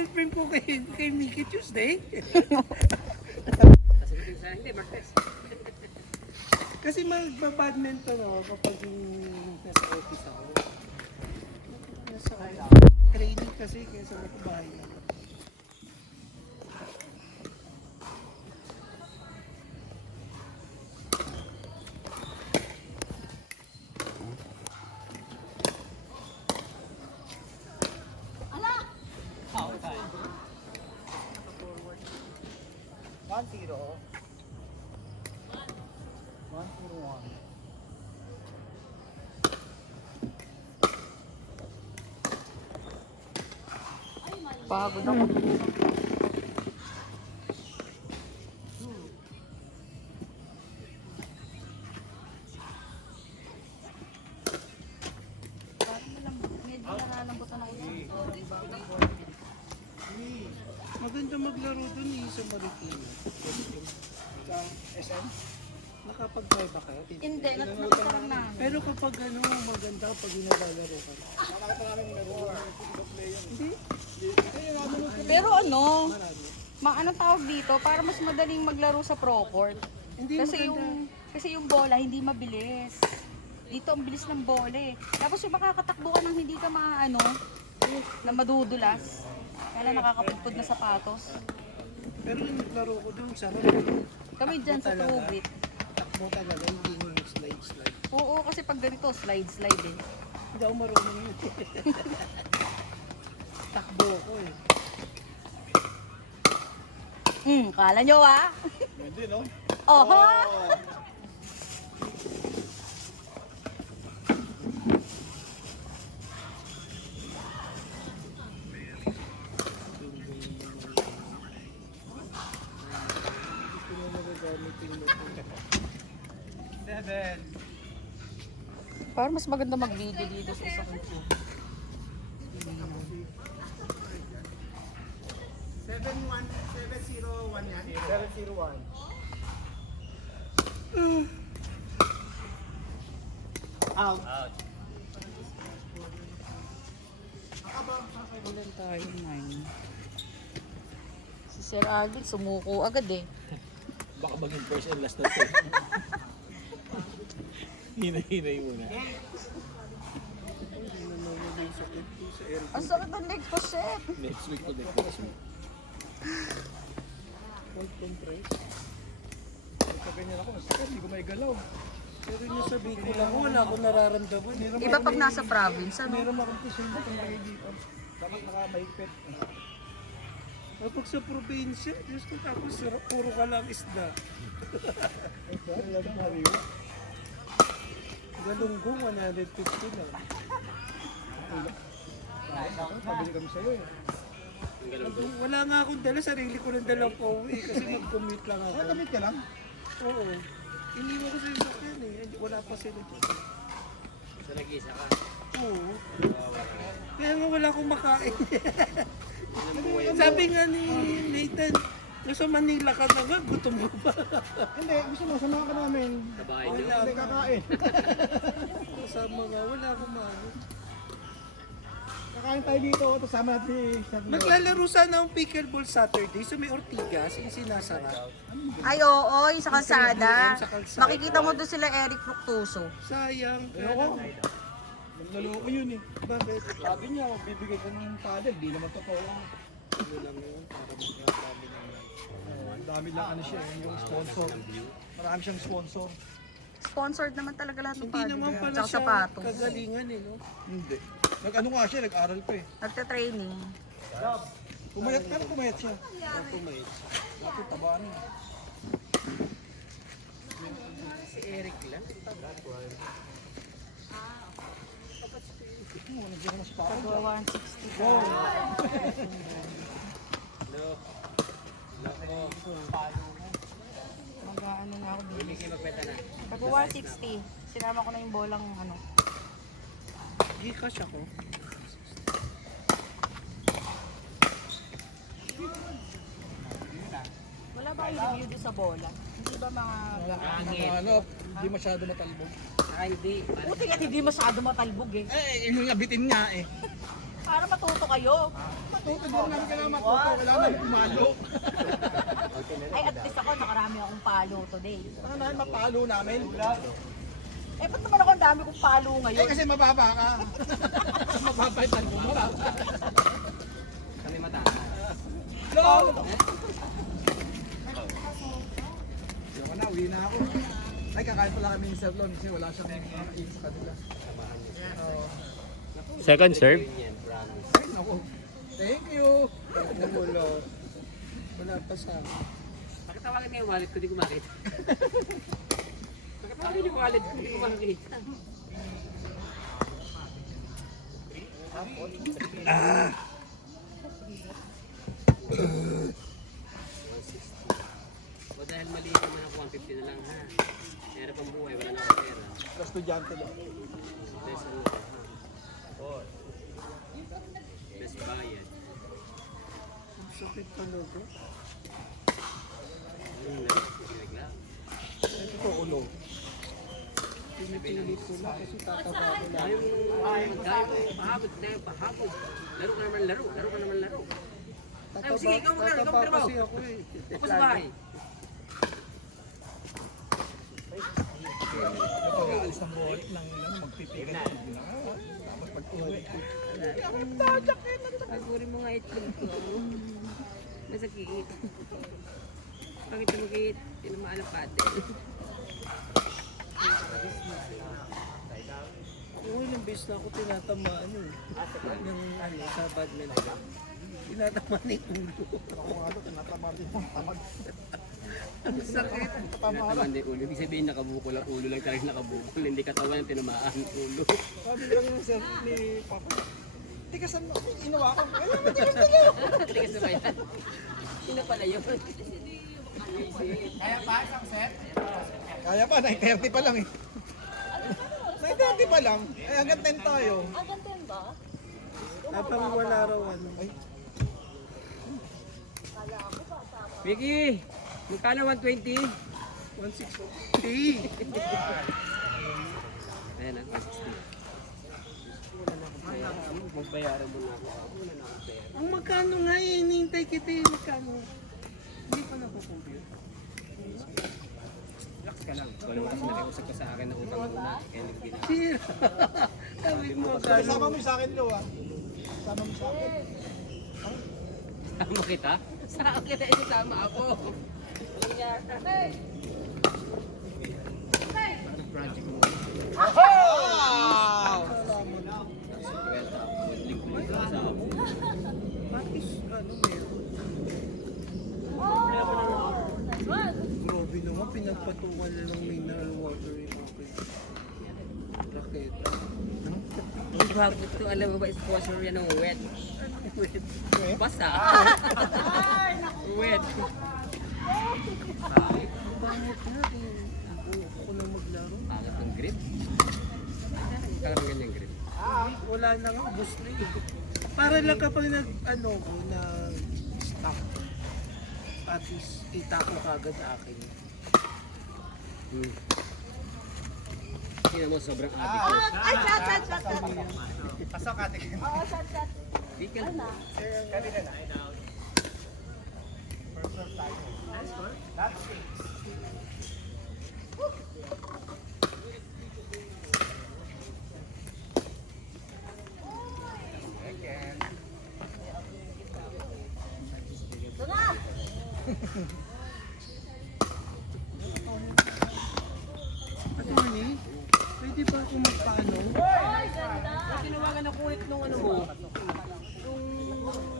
girlfriend ko kay Mickey Tuesday. Hindi, Martes. Kasi mag-badminton ako kapag nasa office ako. Nasa training kasi kaysa magbahay ako. Pagod ako. Maganda maglaro dun sa Marikina. Sa SM? Nakapag-try ba kayo? Hindi, nakakaroon na. Pero kapag maganda pag ginagalaro ka. Hindi. Pero anong tawag dito, para mas madaling maglaro sa pro court. Hindi Kasi yung bola hindi mabilis. Dito ang bilis ng bola eh. Tapos yung makakatakbo ka ng hindi ka na madudulas. Kaya nakakapagpod na sapatos. Pero yung naglaro ko dun, sarap. Kami dyan sa Tubit. Takbo talaga, hindi yung slide. Oo, kasi pag ganito, slide eh. Hindi ako marunong yun. Takbo ko eh. Kala nyo Hindi, no? Oho! Para mas maganda mag-video dito sa isa kong 701 yan? 701. Out. Ilan tayo? 9. Si Sir Alvin sumuko agad eh. Baka maging first and last na ito. Hinay-hinay muna. Ang sakit ng leg ko, Chef. Next week ulit. Cold compress. Pag ganyan ako, masakit, hindi ko may galaw. Pero yung sabi ko lang, wala akong nararamdaman. Iba pag nasa province, Meron akong tisyon ba kung dito. Dapat nakamahigpit. Kapag sa probinsya, Diyos ko tapos puro ka lang isda. Galunggong 150 lang. Pabili kami sa'yo eh. Wala nga akong dala, sarili ko lang dalang pauwi kasi mag-commute lang ako. Damit ka lang? Oo. Iniwan ko sa sasakyan eh. Wala pa sila dito. So nag-isa ka. Oo. Kaya nga wala akong makain. Sabi nga ni Nathan, nasa Manila ka na nga, gutom mo pa. Hindi, gusto mo, samahan ka namin. Sa bahay niyo. Hindi kakain. Kasama nga, wala akong maano. Kakain tayo dito, tapos sama natin si Maglalaro sana ang pickleball Saturday sa may Ortigas, yung sinasara. Ay, oo, yung sa kalsada. Sa kalsada. Makikita mo doon sila Eric Fructuoso. Sayang. Ayoko. Naglalo ko yun eh. Bakit? Sabi niya, bibigay ko ng paddle, di naman totoo. Ano lang yun, para magkakabi naman. Ang dami lang ano siya, yung sponsor. Marami siyang sponsor. Sponsored naman talaga lahat ng Hindi paddle. naman pala Tsaka siya sapatos. kagalingan eh, no? Hindi. Nag-ano nga siya, nag-aral pa eh. Nagte-training. Pumayat ka na, pumayat siya. Automate. Bakit tabaan eh. Si Eric lang. Ano, nandiyan ka na sa paa. Pagawa 160 ka. Hello. Hello po. Mag-ano na ako din. Hindi magpeta na. Pagawa 160. Sinama ko na yung bolang Gcash ako. Wala ba kayong review doon sa bola? Hindi ba mga Hangin. Ano, hindi masyado matalbog. Ah, hindi. Buti nga hindi masyado matalbog eh. Eh, yung nabitin nga eh. Para matuto kayo. Matuto din namin kailangan matuto. Kailangan pumalo. Ay, at least ako, nakarami akong palo today. Ano namin mapalo namin? Eh, ba't naman ako ang dami kong palo Eh ngayon? kasi mababa ka. Mababa yung tanong mo. Kami mataas. No! Yung na, uwi na ako. Ay, kakain pala kami ni Sir Lon kasi wala siyang makakain sa kanila. Oo. Second serve. Yan, promise. Ay, naku. Thank you. Wala. Wala pa sa akin. Pakitawagan niya yung wallet ko, di ko makita. Pakitawagan yung wallet ko, di ko makita. O dahil maliit naman ako, 150 na lang ha. Meron pang buhay, wala na akong pera. Sa estudyante lang. Best ano ha. Best bayad. Ang sakit talaga. Naglag. Ito ko ulo. Pinipilit ko lang kasi tataba ko lang. Pahabot na yung pahabot. Laro ka naman laro. Laro ka naman laro. Ay, sige, ikaw maglaro. Ikaw Tataba maglaro. kasi ako eh. Ako sa bahay. Ito nga, alis ng buhok ng magpipigil. Tapos pag uwi. Pagurin mo nga itlog ko. Masakit. Bakit tumagit? Hindi na maalapate. Yung ilang beses na ako tinatamaan yun. Yung ano, sa badminton. Tinatamaan ni ulo. Ako nga ito, tinatamad din ang tamad. Ang sakit. Tinatamad din ulo. Ibig sabihin nakabukol ang ulo lang talaga nakabukol. Hindi katawan ang tinamaan ang ulo. Sabi lang yung sir ni Papa. Tikasan mo, inawa ko. Hindi kasi ba yan? Sino pala yun? Kaya pa, 9:30 pa lang eh. 9:30 pa lang. Ay, hanggang 10 tayo. Parang wala raw ano. Ay, Vicky! Magkano 120? 160. Ayan na, 160. Magbayaran mo na ako. Wala na akong pera. Ang magkano nga eh, hinihintay kita eh. Magkano? Hindi ko nakukumpute. Relax ka lang. Ikaw naman kasi nakiusap ka sa akin na utang muna. Kaya hindi ko ginagawa. Sira. Sabi mo magkano. kasama mo sa akin, Lo, ah. Kasama mo sa akin. Tama kita? Sa akin kita isasama ako. Project mo. Wow! Kwenta ako. Link-link sa ako. At least, ano meron. Grabe naman, pinagpatungan na ng mineral water yung akin. Raketa. Ang bago to. Alam mo ba, sponsor yan ng wet. Basta. Wet. Bakit na eh. Ako na maglaro. Pangat ng grip. Parang ganyan grip. Wala na nga, gusto na eh. Para lang kapag nag-ano ko, nag-stop. At least, itako kagad sa akin. Tingnan mo, sobrang adik ko. Ay, shot. Pasok, ate. Oo, shot. Bigyan. Kanina na. First serve tayo. That's it. Attorney, pwede ba ako magpaano? Tinawagan ako ulit nung ano mo.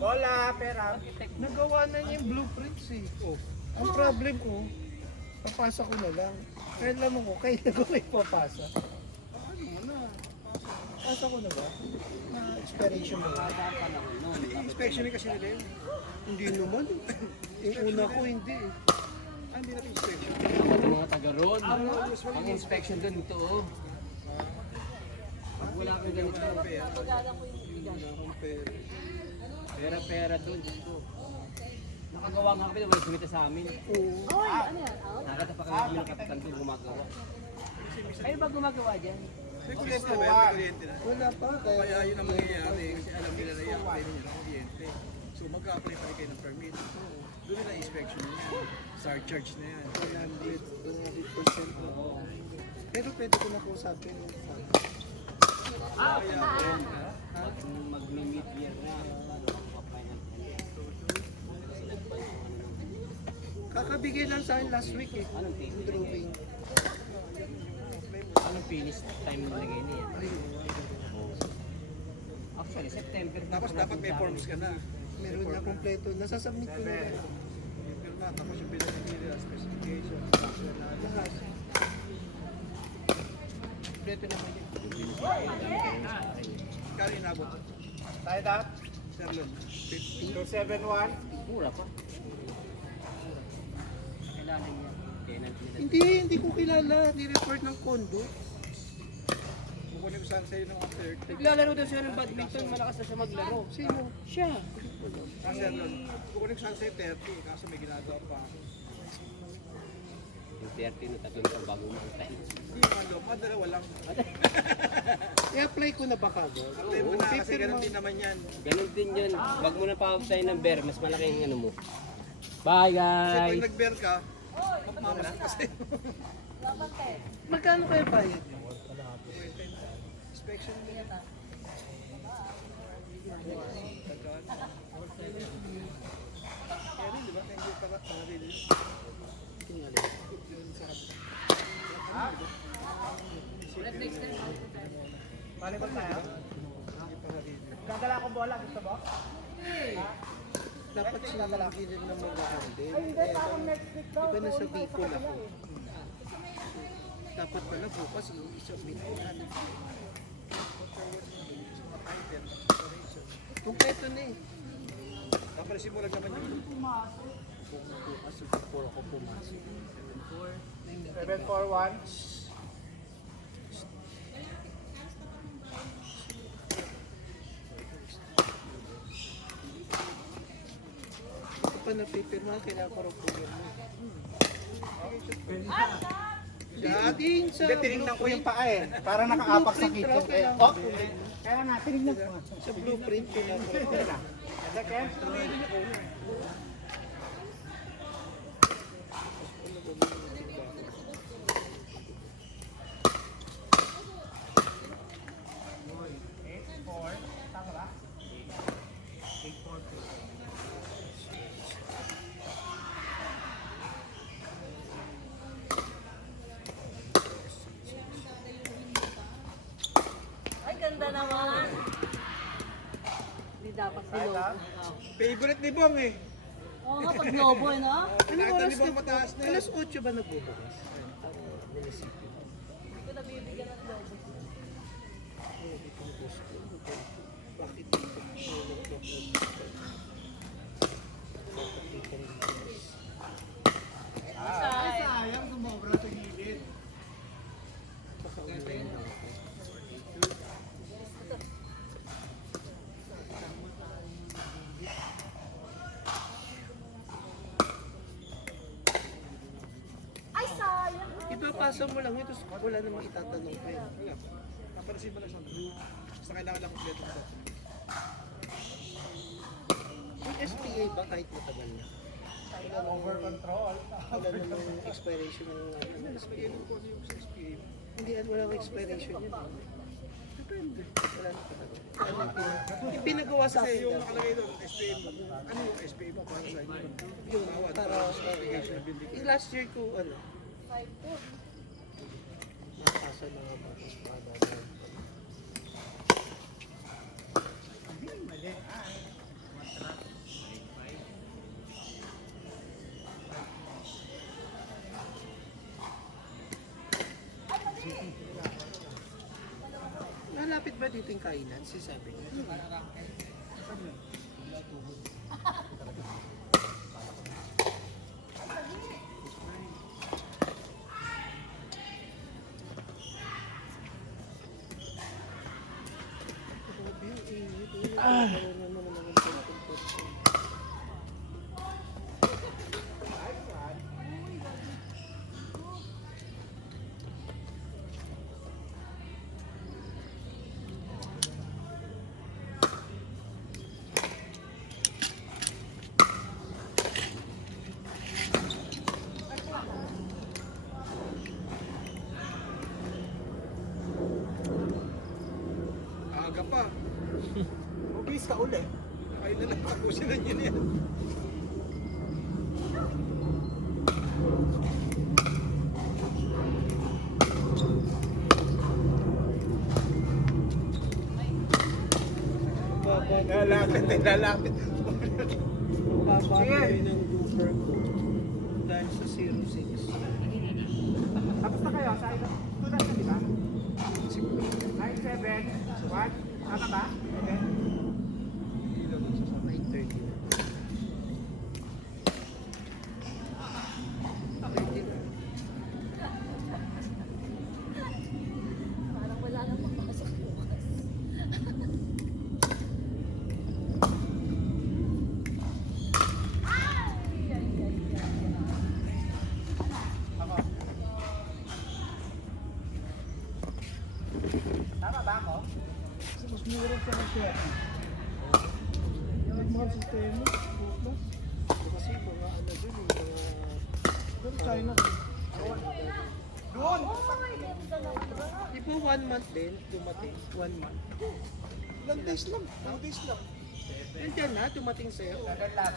Bola, pera. Nagawa na niya yung blueprints eh. Oh. Ang problem ko, papasa ko na lang. Kailan mo ko, kailan ko may papasa? Pasa ko na ba? Na expiration mo. Inspection kasi nila yun. Hindi naman. Yung una ko hindi eh. Hindi natin inspection. Ang mga taga road. Ang inspection doon ito. Oh. Pag wala kang ganito. Pera doon. Dito. Nakagawa nga kami na wala sumita sa amin. Nakatapakan kami ng kapitan doon gumagawa. Ano ba gumagawa dyan? May kuryente na ba yan? May kuryente na. Wala pa, Kaya kaya yun ang mangyayari kasi alam nila na i-apply nila ng kuryente. So mag-a-apply pa rin kayo ng permit. Doon nila inspection na yan. Surcharge na yan. 100% na. Pero pwede ko na kausapin. Kakabigay lang sa akin last week eh. Yung drawing. Anong finish time mo lagay niya? Actually, September. Tapos dapat may forms ka na. Meron na kompleto. Nasasubmit ko na yan. Pero na, tapos yung bill of material, specification, Lahat. Kompleto na ba yun? kaya inabot. Tayo dat? Serlon, 50. 271. Mura pa. Kailangan niya. Tenant nila. Hindi ko kilala. Ni-report ng condo. Kukunin ko saan sa'yo ng after. Naglalaro daw siya ng badminton, malakas na siya maglaro. Sino? Siya. Kasi Serlon, kukunin ko saan sa'yo 30, kaso may ginagawa pa. Yung 30 na tatlong sa bago mantay. Hindi naman loob, dalawa lang. I-apply ko na ba kagad? Apply mo na kasi ganun din naman yan. Ganun din yun. Wag mo na pa-apply ng bear, mas malaki yung ano mo. Bye Kasi pag guys! nag-bear ka, mamas kasi. Magkano kaya bayad? Inspection din yan. Kaya rin, di ba? Thank you para rin. Malibot tayo? Dadala akong bola, gusto mo? Dapat sinalaki din ng mga handle. Iba na sa Bicol ako. Dapat pala bukas i-submit ko yan. Kompleto na eh. Tapos simulan naman yun. Bukas before ako pumasok. 741. Ito pa napipirma, kailangan ko rin pumirma. Dating sa Tinignan ko yung paa eh. Para nakaapak sa blueprint kitchen. raw, Oh, kailangan kaya nga, tinignan ko. sa blueprint kailangan ko rin pumirma. Ay, ganda naman. Hindi dapat globo. Favorite ni Bong eh. Oo nga, pag globo, no? Anong Nakita oras ni Bong na? mataas na. Alas 8 ba nagbubukas? Munisipyo. Hindi ko nabibigyan ng globo. Bakit Sayang, sumobra sa gilid. Ipapasa mo lang yun, tapos wala namang itatanong pa yun. Wala. Papalasin mo lang siya. Basta kailangan lang kompleto ko. Yung SPA ba kahit matagal na? Over control. Wala namang expiration ng ano, SPA. Bigyan mo ko ano yung sa SPA. Hindi, walang expiration yun. Depende. Wala na talaga. Yung pinagawa sa Kasi akin yung dati, nakalagay doon, SPA mo. Ano yung SPA mo para sa inyo? yung Bawat para application ng building. yung last year ko, ano, nakasa na nga ba? Tapos paano. Malapit ba dito yung kainan? Si sabi niya. huli. Kayo na lang, tapusin na yun yan. Lalapit. Babagay ng Uber ko dahil sa 06. Tapos na kayo, sa ito. Tunas na, di ba? 9-7, 1, tama ba? Okay. Tama ba ako? Kasi mas mura sa kaya. Yung mahal sa tennis, plus. Kasi mga ano dun, yung mga... Doon China. Doon! Di ba 1 month din dumating? 1 month. Ilang days lang? 2 days lang. Nandiyan na, dumating sa'yo. Tagal lang.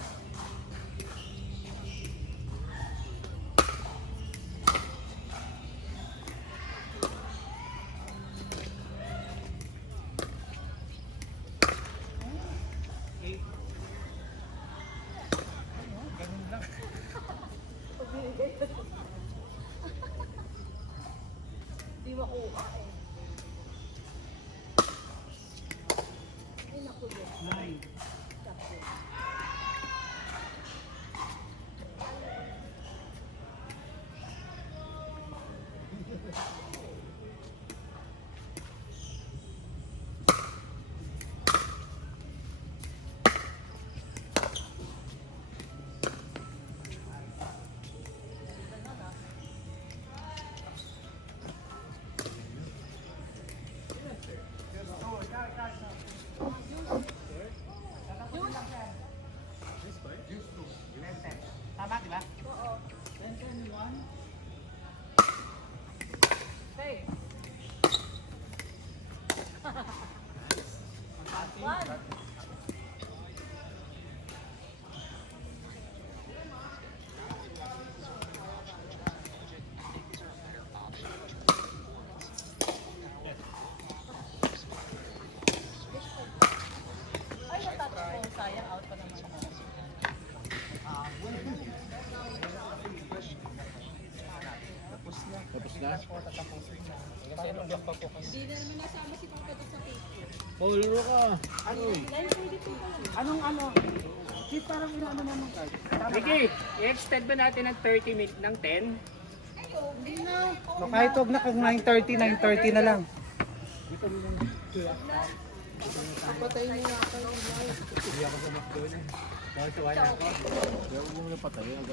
Tama, di ba? Oo. 10-1. Hey. Tapos na? Oh, laro ka. Anong ano? Di parang inaano naman card. Ricky, i-extend ba natin ng 30 minutes ng 10? So, kahit huwag na kung 9:30 na lang. Patayin niyo nga ako. Hindi ako sa McDonald's. Bawal sa wala ako. Huwag mo na patayin.